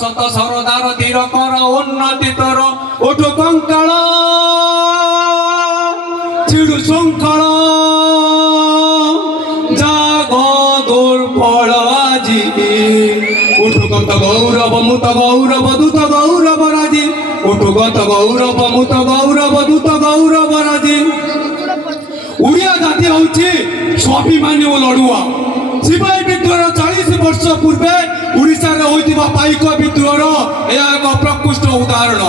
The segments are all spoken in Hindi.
শত সরদার ধীর কর উন্নতি তোর উঠু কঙ্কাল ছিড়ু শৃঙ্খল জাগ দুর্বল আজি উঠু গত গৌরব মুত গৌরব দূত গৌরব রাজি উঠু গত গৌরব মুত গৌরব দূত গৌরব রাজি ওড়িয়া জাতি হচ্ছে স্বাভিমানী ও লড়ুয়া সিপাহী বিদ্রোহর 40 বর্ষ পূর্বে ওড়িশার হইଥିବା পাইক বিদ্রোহর এক প্রকৃষ্ট উদাহରଣ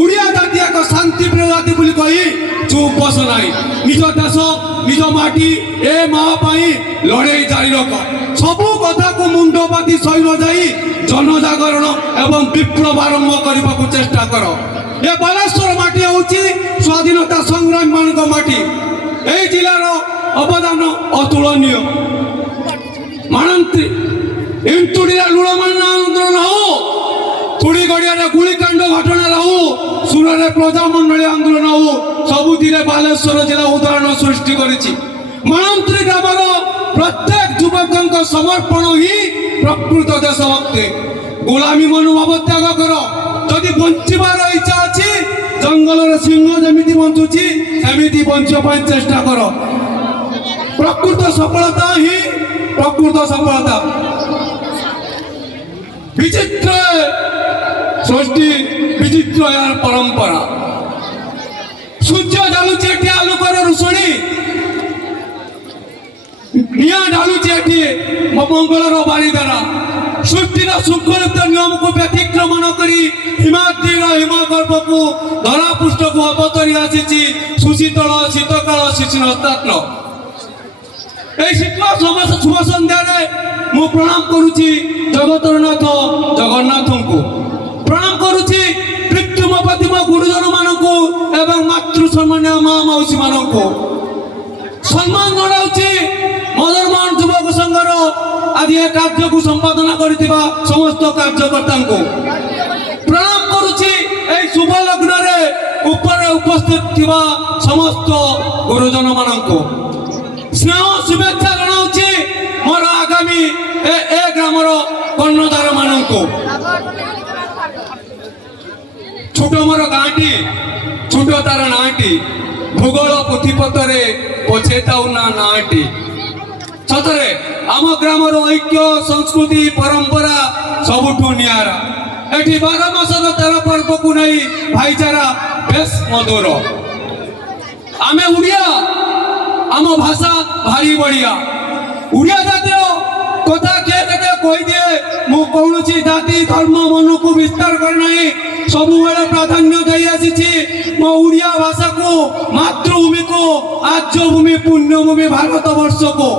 ওড়িয়া জাতি এক শান্তি প্রিয় জাতি বলি কହି চুপ বস নাই নিজ দেশ নিজ মাটি এ মা পাই লড়াই জারি রখ সবু কথাকে মুন্ড পাতি সই যাই জনজাগরণ এবং বিপ্লব আরম্ভ করা চেষ্টা কর এ বালেশ্বর মাটি হচ্ছে স্বাধীনতা সংগ্রাম মান মাটি এই জেলার অবদান অতুলনীয় মানন্ত্রী ইন্টুড়িয়া লুড়মান আন্দোলন হো তুড়ি গড়িয়ারে গুলিকাণ্ড ঘটনা হো সুরে প্রজামণ্ডলী আন্দোলন হো সবুথিরে বালেশ্বর জেলা উদাহরণ সৃষ্টি করেছি মানন্ত্রী গ্রামর প্রত্যেক যুবকଙ୍କ সমর্পণ হি প্রকৃত দেশভক্তি গোলামী মনোভাব ত্যাগ কর যদি বঞ্চিবার ইচ্ছা আছে জঙ্গলের সিংহ যেমিতি বঞ্চুছি সেমিতি বঞ্চিবা ପାଇଁ চেষ্টা কর প্রকৃত সফলতা হি প্রকৃত সফলতা বিচিত্র সৃষ্টি বিচিত্র এর পরম্পরা সূর্য ঢালুছে এটি আলোকর রোশনী নিয়া ঢালুছে এটি মঙ্গলর বাণী দ্বারা সৃষ্টির শৃঙ্খলিত নিয়মକୁ ব্যতিক্রমণ କରି হিমাদ্রির হিমগর্ভକୁ ধরা পৃষ্ঠକୁ অবতরি আসিছি সুশীতল শীতকাଳ শিশিরতাত্র এই শীতল শুভ সন্ধ্যারে ମୁଁ ପ୍ରଣାମ କରୁଛି ଜଗତର ନାଥ ଜଗନ୍ନାଥଙ୍କୁ ପ୍ରଣାମ କରୁଛି ପ୍ରୀତମ ପ୍ରତିମ ଗୁରୁଜନ ମାନଙ୍କୁ ଏବଂ ମାତୃ ସମ୍ମାନୀୟ ମା ମାଉସୀ ମାନଙ୍କୁ ସମ୍ମାନ ଜଣାଉଛି ମଦରମୋହନ ଯୁବକ ସଂଘର ଆଜି ଏ କାର୍ଯ୍ୟକୁ ସମ୍ପାଦନା କରିଥିବା ସମସ୍ତ କାର୍ଯ୍ୟକର୍ତ୍ତାଙ୍କୁ ପ୍ରଣାମ କରୁଛି এই শুভ লগ্ନରେ ଉପରେ ଉପସ୍ଥିତ ଥିବା ସମସ୍ତ ଗୁରୁଜନ ମାନଙ୍କୁ স্নেহ শুভেচ্ছা জଣାଉଛି ମୋର ଆଗାମୀ ଏ ଗ୍ରାମର କର୍ଣ୍ଣଧାର ମାନଙ୍କୁ ଛୋଟ ମୋର ଗାଁଟି ଛୋଟ ତାର ନାଁଟି ଭୂଗୋଳ ପୁଥିପତରେ ପଛେ ଥାଉ ନା ନାଁଟି ସତରେ ଆମ ଗ୍ରାମର ଐକ୍ୟ ସଂସ୍କୃତି ପରମ୍ପରା ସବୁଠୁ ନିଆରା ଏଠି 12 ମାସର 13 ପର୍ବକୁ ନେଇ ଭାଇଚାରା ବେଶ ମଧୁର ଆମେ ଓଡ଼ିଆ ଆମ ଭାଷା ଭାରି ବଢ଼ିଆ ଓଡ଼ିଆ ଜାତିର କଥା କିଏ କେତେ କହିଦିଏ ମୁଁ କୌଣସି ଜାତି ଧର୍ମ ମନକୁ ବିସ୍ତାର କରି ନାହିଁ ସବୁବେଳେ ପ୍ରାଧାନ୍ୟ ଦେଇ ଆସିଛି ମୋ ଓଡ଼ିଆ ଭାଷାକୁ ମାତୃଭୂମିକୁ ଆର୍ଯ୍ୟଭୂମି ପୁଣ୍ୟଭୂମି ଭାରତ ବର୍ଷକୁ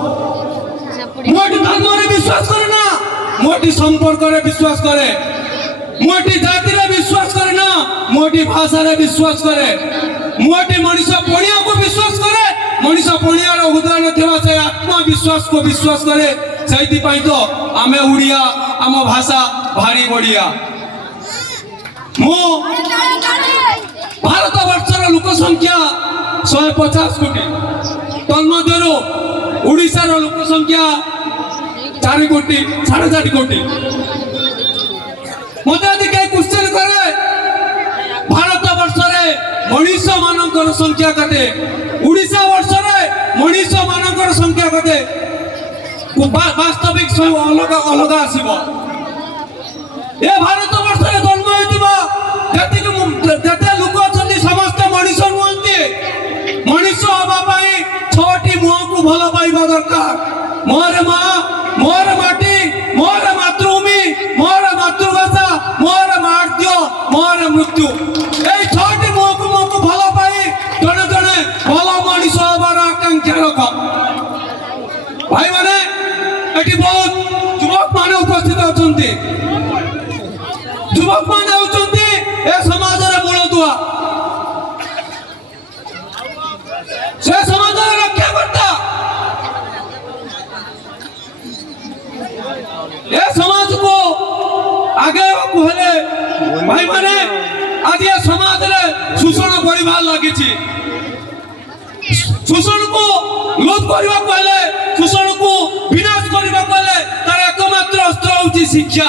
ମୁଁ ଏଠି ଧର୍ମରେ ବିଶ୍ୱାସ କରେ ନା ମୁଁ ଏଠି ସମ୍ପର୍କରେ ବିଶ୍ୱାସ କରେ ମୁଁ ଏଠି ଜାତିରେ ବିଶ୍ୱାସ କରେ ନା ମୁଁ ଏଠି ଭାଷାରେ ବିଶ୍ୱାସ କରେ ମୁଁ ଏଠି ମଣିଷ ପଣିଆକୁ ବିଶ୍ୱାସ କରେ ମଣିଷ ପଣିଆର ଉଦାହରଣ ଥିବା ସେ ଆତ୍ମବିଶ୍ୱାସକୁ ବିଶ୍ୱାସ କରେ ସେଇଥିପାଇଁ ତ ଆମେ ଓଡ଼ିଆ ଆମ ଭାଷା ଭାରି ବଢ଼ିଆ ମୁଁ ଭାରତ ବର୍ଷର ଲୋକ ସଂଖ୍ୟା 150 କୋଟି ତନ୍ମଧ୍ୟରୁ ଓଡ଼ିଶାର ଲୋକ ସଂଖ୍ୟା 4 କୋଟି 4.5 କୋଟି মতে যদি কে কোশ্চেন করে ভারত বর্ষরে মনীষ মানকর সংখ্যা কতে ওড়িশা বর্ষরে মনীষ মানকর সংখ্যা কতে বাস্তবিক সব অলগা অলগা আসিব এ ভারত বর্ষরে জন্ম হইতিবা যেতে লোক অছন্তি সমস্ত মনীষ নুহନ୍ତି মনীষ হবা পাই 6টি মুহঁକୁ ଭଲ ପାଇବା দরকার মোর মা মোর মাটি মোর মাতৃভূমি মোর মাতৃভাষা মোর মার্দ্য মোর মৃত্যু এই 6টি মুহঁକୁ ଭଲ পাই জনে জনে ভাল মনীষ হবার আকাঙ্ক্ষা রখ ভাই মানে এটি বহুত যুবক মানে উপস্থিত অছন্তি যুবক মানে হচ্ছন্তি এ সমাজের মূলদুয়া সে সমাজের রক্ষাকর্তা এ সমাজକୁ ଆଗେଇବାକୁ ହେଲେ ଭାଇମାନେ ଆଜି ଏ ସମାଜରେ ଶୋଷଣ ବଢ଼ିବାର ଲାଗିଛି ଶୋଷଣକୁ ଲୋପ କରିବାକୁ ହେଲେ ଶୋଷଣକୁ ବିନାଶ କରିବାକୁ ହେଲେ ତାର ଏକମାତ୍ର ଅସ୍ତ୍ର ହେଉଛି ଶିକ୍ଷା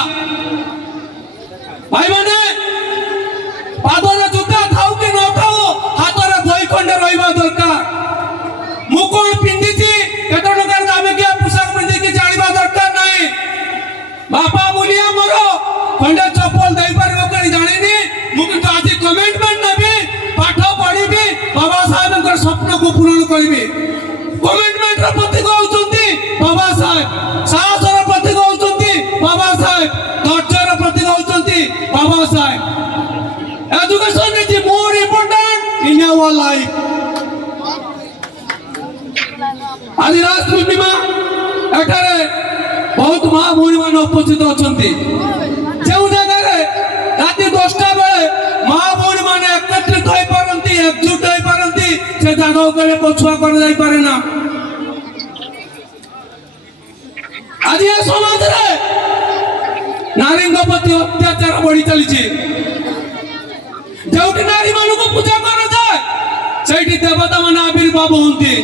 भाई मैंने पादरे जूता थाऊ कि न थाऊ हाथरे बही खंडे रहिबा दरकार मु कोन पिंदिची केते टकार दामिकिया पोशाक पिंदिकी जानिबा दरकार नाही बापा मुलिया मोर खंडे चप्पल देई परिबो कि जानिनी मु किंतु आज कमिटमेंट नेबी पाठ पढिबी बाबा साहेबଙ୍କର ସ୍ୱପ୍ନକୁ ପୂରଣ କରିବି कमिटमेंट ର ପ୍ରତୀକ ହେଉଛନ୍ତି ବାବା ସାହେବ ସାହସର ପ୍ରତୀକ ହେଉଛନ୍ତି ବାବା ସାହେବ ଧୈର୍ଯ୍ୟର ପ୍ରତୀକ ହେଉଛନ୍ତି Baba Saheb education is more important in our life आज राज पूर्णिमा एठारे बहुत माँ भौणी मान उपस्थित अछंती जो जगह राति 10टा बेले माँ भौणी मान एकत्रित होई पारंती एकजुट होई पारंती से जगह के पछुआ कर जाई पारे ना आज ये समाज रे नारी प्रति अत्याचार बढ़ी चली जोटी नारी मानू को पूजा करा जाए सही देवता मान आविर्भाव होती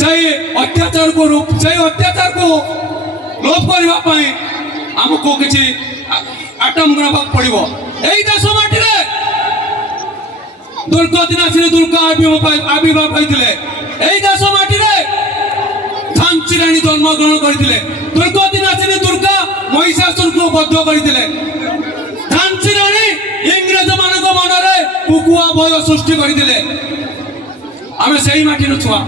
सही अत्याचार को लोप करने आमको किसी आटम ग्रहक पड़ो यही देश माटी दुर्गा दिनासी दुर्गा आविर्भाव होते यही देश माटी झांसी राणी जन्म ग्रहण करते दुर्गा दिनासी दुर्गा महिषासुर को बद्ध करते झांसी राणी इंग्रेज मान मनरे कुकुआ भय सृष्टि करते आम से माटी छुआ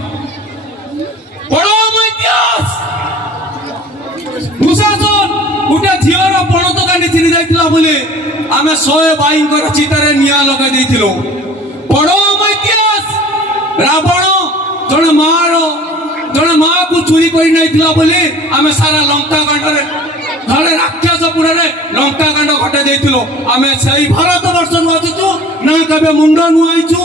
बड़ इतिहास दुशासन गोटे झीर पणत कांडी चिरी जाइतिला बोली आम 100 भाई चितार निआ लगे देथिलु बड़ इतिहास रावण जड़े माँ को चोरी कर नहीं बोली आम सारा लंका कांडरे घरे राक्षस पुड़े लंका कांड घटे आम से भारत वर्ष नु ना केबे मुंड नुआईचु।